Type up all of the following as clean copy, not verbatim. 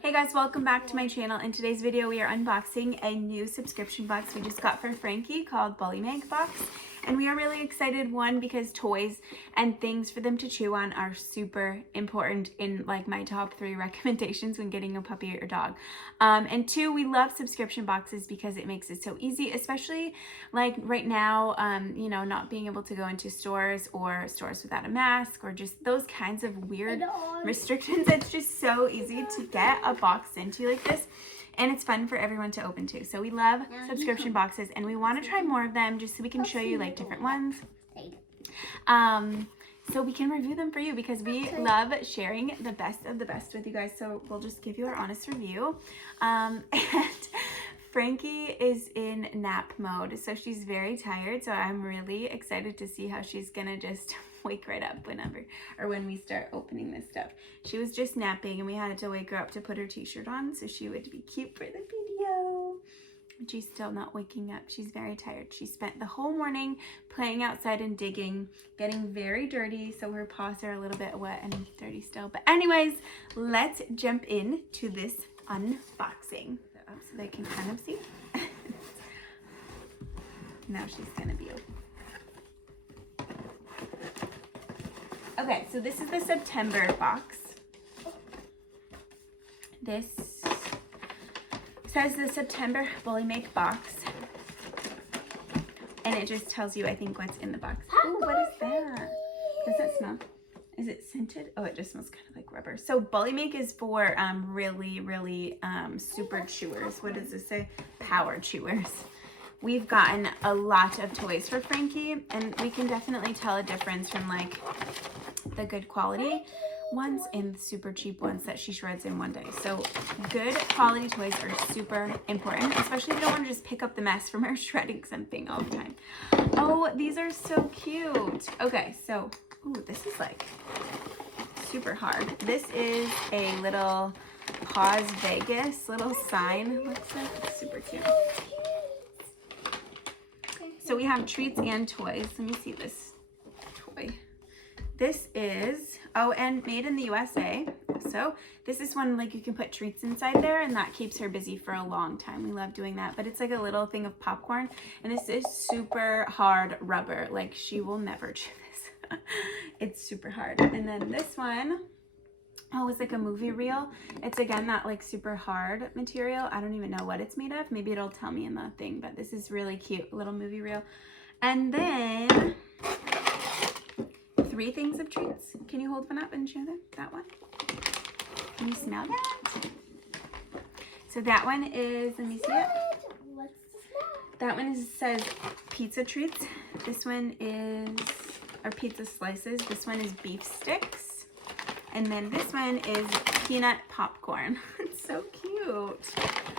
Hey guys, welcome back to my channel. In today's video we are unboxing a new subscription box we just got for Frankie called Bullymake box. And we are really excited, one, because toys and things for them to chew on are super important in like my top 3 recommendations when getting a puppy or dog. And two, we love subscription boxes because it makes it so easy, especially like right now, you know, not being able to go into stores or stores without a mask or just those kinds of weird restrictions. It's just so easy to get a box into like this. And it's fun for everyone to open too. So we love subscription boxes and we want to try more of them just so we can show you like different ones. So we can review them for you because we love sharing the best of the best with you guys. So we'll just give you our honest review. And Frankie is in nap mode, so she's very tired. So I'm really excited to see how she's gonna just wake right up when we start opening this stuff. She was just napping and we had to wake her up to put her t-shirt on so she would be cute for the video. But she's still not waking up. She's very tired. She spent the whole morning playing outside and digging, getting very dirty, so her paws are a little bit wet and dirty still. But anyways, let's jump in to this unboxing so they can kind of see. Now she's gonna be open. Okay, so this is the September box. This says the September Bullymake box. And it just tells you, I think, what's in the box. Ooh, what is that? Does that smell? Is it scented? Oh, it just smells kind of like rubber. So Bullymake is for really super chewers. What does this say? Power chewers. We've gotten a lot of toys for Frankie, and we can definitely tell a difference from like the good quality ones and the super cheap ones that she shreds in one day. So good quality toys are super important, especially if you don't want to just pick up the mess from her shredding something all the time. Oh, these are so cute. Okay, so, ooh, this is like super hard. This is a little Pause Vegas little sign. Looks like it's super cute. So we have treats and toys. Let me see this toy. This is, oh, and made in the USA. So this is one like you can put treats inside there and that keeps her busy for a long time. We love doing that, but it's like a little thing of popcorn. And this is super hard rubber. Like she will never chew this. It's super hard. And then this one, oh, it's like a movie reel. It's again that like super hard material. I don't even know what it's made of. Maybe it'll tell me in the thing, but this is really cute, little movie reel. And then 3 things of treats. Can you hold one up and show them? That one. Can you smell that? So that one is, let me see it. What's the smell? That one says pizza treats. This one is, or pizza slices. This one is beef sticks. And then this one is peanut popcorn. It's so cute.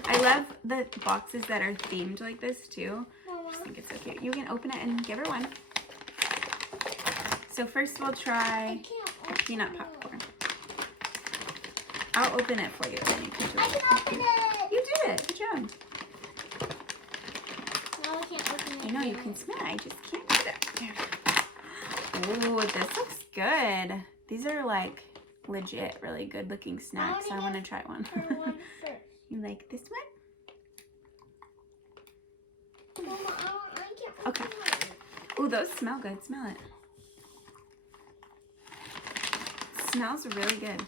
I love the boxes that are themed like this too. I just think it's so cute. You can open it and give her one. So first we'll try peanut popcorn. I'll open it for you. And then you can I can open it! You did it. Good job. No, I can't open it. I know you can smell it. I just can't get it. Ooh, this looks good. These are like legit really good looking snacks. I want to try one. You like this one? Mama, I can't Okay. Ooh, those smell good. Smell it. Smells really good.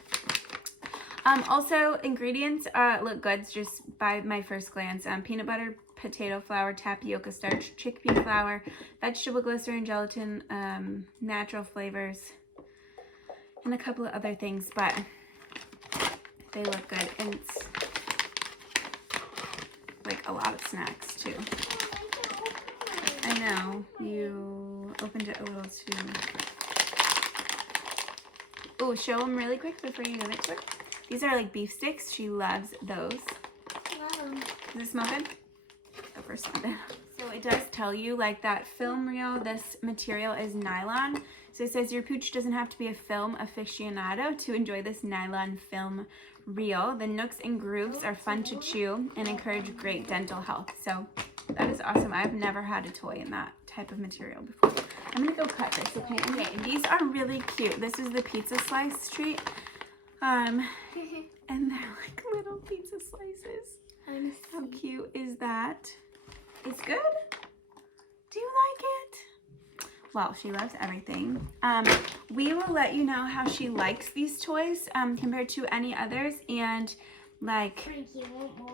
Also, ingredients look good just by my first glance. Peanut butter, potato flour, tapioca starch, chickpea flour, vegetable glycerin, gelatin, natural flavors, and a couple of other things, but they look good. And it's like a lot of snacks too. I know, you opened it a little too. Oh, show them really quick before you give it to her. These are like beef sticks. She loves those. Does it smell good? Go for a smell. So it does tell you like that film reel, this material is nylon. So it says your pooch doesn't have to be a film aficionado to enjoy this nylon film reel. The nooks and grooves are fun to chew and encourage great dental health. So that is awesome. I've never had a toy in that type of material before. I'm gonna go cut this, okay? Okay, and these are really cute. This is the pizza slice treat. And they're like well, she loves everything. We will let you know how she likes these toys compared to any others, and like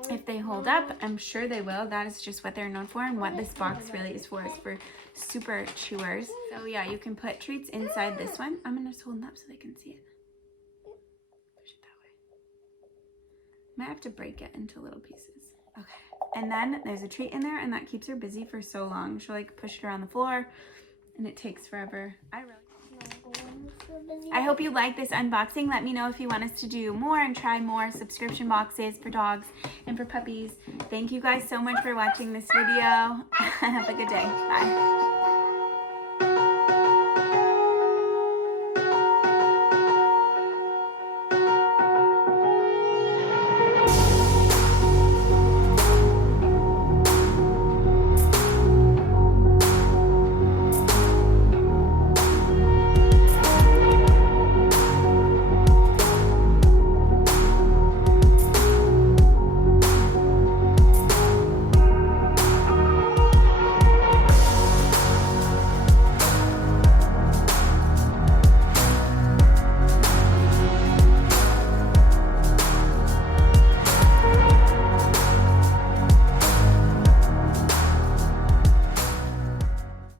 if they hold up. I'm sure they will. That is just what they're known for, and what this box really is for super chewers. So yeah, you can put treats inside this one. I'm gonna just hold them up so they can see it. Push it that way. Might have to break it into little pieces. Okay. And then there's a treat in there, and that keeps her busy for so long. She'll like push it around the floor, and it takes forever. I hope you like this unboxing. Let me know if you want us to do more and try more subscription boxes for dogs and for puppies. Thank you guys so much for watching this video. Have a good day. Bye.